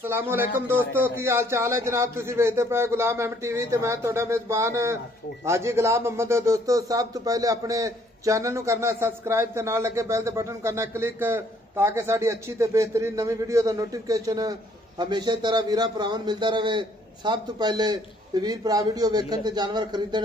अस्सलामुअलैकुम दोस्तों की हाल चाल है जनाब। तुसी वेखदे पे गुलाम अहमद टीवी ते मैं तुहाडा मेजबान हाजी गुलाम अहमद। दोस्तों सब तो पहले अपने चैनल नू करना सब्सक्राइब ते नाल लगे बैल दे बटन करना क्लिक ताकि साडी अच्छी ते बेहतरीन नवी वीडियो दा नोटिफिकेशन हमेशा ही तरह वीरा भरावां मिलता रहे। सब तो पहले वीर भरा वीडियो वेखण ते जानवर खरीदण।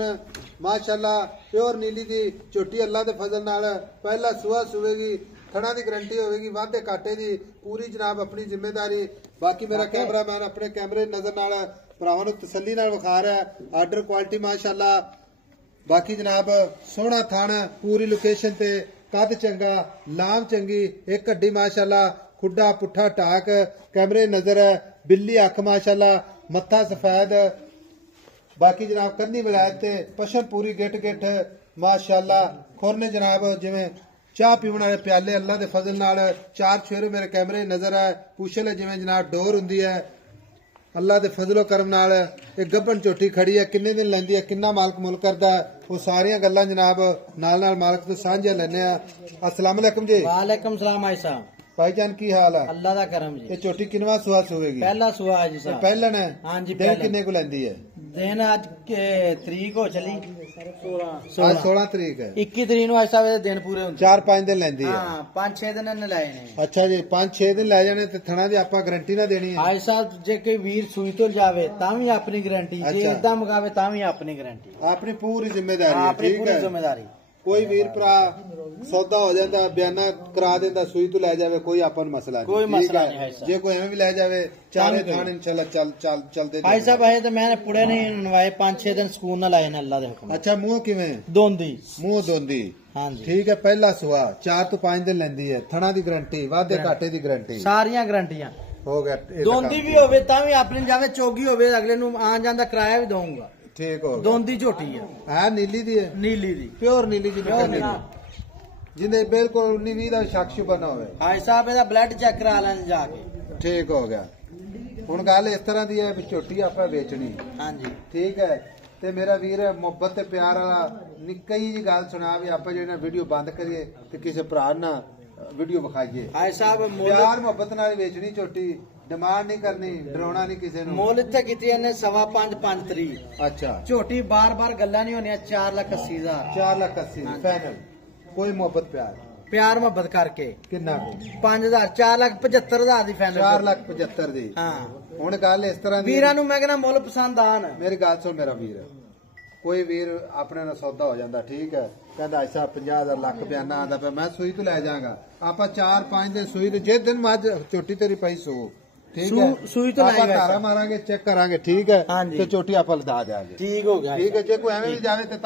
माशाअल्लाह प्योर नीली दी झोटी अल्लाह दे फजल नाल पहला सुआ सुवेगी, थणा दी गारंटी होगी, वाधे घाटे दी पूरी जनाब अपनी जिम्मेदारी। बाकी मेरा कैमरामैन अपने कैमरे नजर नाल भरावां नूं तसल्ली नाल विखा रहा है। आर्डर क्वालिटी माशाअल्लाह। बाकी जनाब सोहना थण, पूरी लोकेशन ते, कद चंगा, लाम चंगी, एक हड्डी माशाअल्लाह, खुड्डा पुट्ठा टाक, कैमरे नजर है, बिल्ली अख माशाअल्लाह, मत्था सफेद। बाकी जनाब कन्नी विलायत ते पशम पूरी गिट गिट माशाअल्लाह। खुरने जनाब जिवें चाह पीवन वाले प्याले अल्लाह दे फजल नाल चार छेरे मेरे कैमरे नजर है। पूछले जिवें जनाब डोर हुंदी है अल्लाह दे फजलो करम नाल। एक गब्बन झोटी खड़ी है, किन्ने दिन लैंदी है, किन्ना मालक मुल करदा है, वो सारियां गल्लां जनाब नाल नाल मालक तो सांझे लैने आ। अस्सलाम वालेकुम जी। वालेकुम सलाम भाई साहब। भाईजान की हाल है? अल्लाह दा करम जी। ये छोटी किनवा सुहा सुवेगी? पहला सुहा है जी साहब। पहलन है? हाँ जी। दिन किन्ने को लेंदी है? दिन आज के तरीक हो चली 16 तरीक है। 21 तरीक ਨੂੰ ऐसा वे दिन पूरे ਹੁੰਦੇ 4-5 दिन ਲੈਂਦੀ ਹੈ। हां 5-6 दिन ने लाए ने। ਅੱਛਾ ਜੀ 5-6 ਦਿਨ ਲੈ ਜਾਣੇ ਤੇ ਥਣਾ ਦੀ ਆਪਾਂ ਗਾਰੰਟੀ ਨਾ ਦੇਣੀ ਹੈ। ਭਾਈ ਸਾਹਿਬ ਜੇ ਕੋਈ ਵੀਰ ਸੂਈ ਤੋਂ ਜਾਵੇ ਤਾਂ ਵੀ ਆਪਣੀ ਗਾਰੰਟੀ, ਜੇ ਇਦਾਂ ਮਗਾਵੇ ਤਾਂ ਵੀ ਆਪਣੀ ਗਾਰੰਟੀ, ਆਪਣੀ ਪੂਰੀ ਜ਼ਿੰਮੇਵਾਰੀ ਹੈ। ਆਪਣੀ ਪੂਰੀ ਜ਼ਿੰਮੇਵਾਰੀ। ਕੋਈ ਵੀਰ ਭਰਾ ਸੌਦਾ ਹੋ ਜਾਂਦਾ ਬਿਆਨਾ ਕਰਾ ਦਿੰਦਾ ਸੂਈ ਤੋਂ ਲੈ ਜਾਵੇ, ਕੋਈ ਆਪਾਂ ਨੂੰ ਮਸਲਾ ਨਹੀਂ, ਕੋਈ ਮਸਲਾ ਨਹੀਂ ਹੈ। ਜੇ ਕੋਈ ਐਵੇਂ ਵੀ ਲੈ ਜਾਵੇ ਚਾਰੇ ਥਾਣ ਇਨਸ਼ਾਅੱਲਾ ਚੱਲਦੇ ਭਾਈ ਸਾਹਿਬ ਆਏ ਤੇ ਮੈਂ ਪੁੜੇ ਨਹੀਂ ਨਵਾਏ 5-6 ਦਿਨ ਸਕੂਨ ਨਾਲ ਆਏ ਨੇ ਅੱਲਾ ਦੇ ਹੁਕਮ। ਅੱਛਾ ਮੂੰਹ ਕਿਵੇਂ? ਦੋਂਦੀ ਮੂੰਹ ਦੋਂਦੀ। ਹਾਂਜੀ ਠੀਕ ਹੈ। ਪਹਿਲਾ ਸੁਆ 4 ਤੋਂ 5 ਦਿਨ ਲੈਂਦੀ ਹੈ। ਥਣਾ ਦੀ ਗਾਰੰਟੀ, ਵਾਧੇ ਘਾਟੇ ਦੀ ਗਾਰੰਟੀ, ਸਾਰੀਆਂ ਗਾਰੰਟੀਆਂ ਹੋ ਗਿਆ। ਦੋਂਦੀ ਵੀ ਹੋਵੇ ਤਾਂ ਵੀ ਆਪਣੀ ਜਾਵੇ, ਚੋਗੀ ਹੋਵੇ ਅਗਲੇ ਨੂੰ ਆਣ ਜਾਣ ਦਾ ਕਿਰਾਇਆ ਵੀ ਦਊਂਗਾ। ਠੀਕ ਹੋ ਗਿਆ। ਦੋਂਦੀ ਝੋਟੀ ਹੈ ਨੀਲੀ ਦੀ ਹੈ? ਨੀਲੀ ਦੀ, ਪਿਓਰ ਨੀਲੀ ਜੀ ਜਿੰਦੇ ਬਿਲਕੁਲ 19-20 ਦਾ ਸ਼ੱਕ ਸ਼ੁਬਾ ਨਾ ਹੋਵੇ। ਭਾਈ ਸਾਹਿਬ ਇਹਦਾ ਬਲੱਡ ਚੈੱਕ ਕਰਾ ਲੈਣ ਜਾ ਕੇ। ਠੀਕ ਹੋ ਗਿਆ। ਹੁਣ ਗੱਲ ਇਸ ਤਰ੍ਹਾਂ ਦੀ ਹੈ ਵੀ ਝੋਟੀ ਆਪਾਂ ਵੇਚਣੀ। ਹਾਂਜੀ ਠੀਕ ਹੈ। ਤੇ ਮੇਰਾ ਵੀਰ ਮੁਹੱਬਤ ਤੇ ਪਿਆਰ ਵਾਲਾ ਨਿੱਕੀ ਜੀ ਗੱਲ ਸੁਣਾ ਵੀ ਆਪਾਂ ਜਿਹੜਾ ਵੀਡੀਓ ਬੰਦ ਕਰੀਏ ਤੇ ਕਿਸੇ ਭਰਾ ਨਾਲ ਵੀਡੀਓ ਵਿਖਾਈਏ। ਭਾਈ ਸਾਹਿਬ ਪਿਆਰ ਮੁਹੱਬਤ ਨਾਲ ਵੇਚਣੀ ਝੋਟੀ, डिमांड नहीं करनी, डराना नहीं किसी ने। मोल इत्थे कीती ने 5.5 तरीक। अच्छा झोटी बार बार गल्ला नहीं होनी। 4,80,000 4,80,000 फाइनल। कोई मोहब्बत प्यार मोहब्बत करके किन्ना 5,000 4,75,000 दी फाइनल। 4,75,000 दी। हां हुण गल इस तरह दी वीरां नूं मैं कहना मुल पसंद आन। मेरी गल सुन मेरा वीर, कोई वीर अपने नाल सौदा हो जांदा ठीक है, कहंदा ऐसा 50,000 ਲੱਖ ਬਿਆਨਾ ਆਂਦਾ ਪਿਆ ਮੈਂ ਸੂਈ ਤੋਂ ਲੈ ਜਾਵਾਂਗਾ। ਆਪਾਂ 4-5 ਦਿਨ ਸੂਈ ਤੇ ਜੇ ਦਿਨ ਮੱਝ ਝੋਟੀ ਤੇਰੀ ਪਈ ਸੂ ठीक है, सुई तो धारा मारांगे, चेक करांगे ठीक है, तो चोटी आप लदा जाएंगे। ठीक हो गया। ठीक है। जे कोई एवं भी जावे तो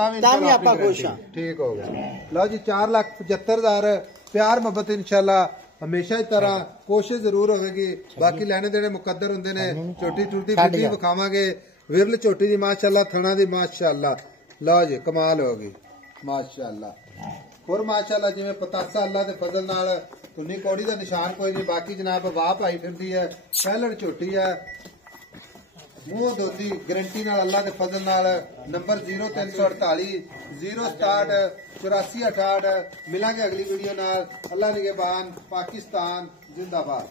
आपा खुश हां। ठीक हो गया। लो जी 4,75,000 प्यार मोहब्बत इंशाल्लाह हमेशा ही तरह कोशिश जरूर होगी। बाकी लेने देने मुकद्दर होंदे ने। चोटी टूटी फिटी विखावांगे। विरल चोटी दी माशाल्लाह, थणा दी माशाल्लाह। लो जी कमाल होगी माशाल्लाह। और माशाल्लाह जिवें पतासा अल्लाह दे फजल नाल तुन्नी कौड़ी का निशान कोई नहीं। बाकी जनाब वाह पाई फिरदी है, पहलड़ झोटी है, मूंह दोंदी गारंटी नाल अल्लाह दे फजल नाल। नंबर 0348 067 8468। मिलांगे अगली वीडियो नाल। अल्लाह निगहबान। पाकिस्तान जिंदाबाद।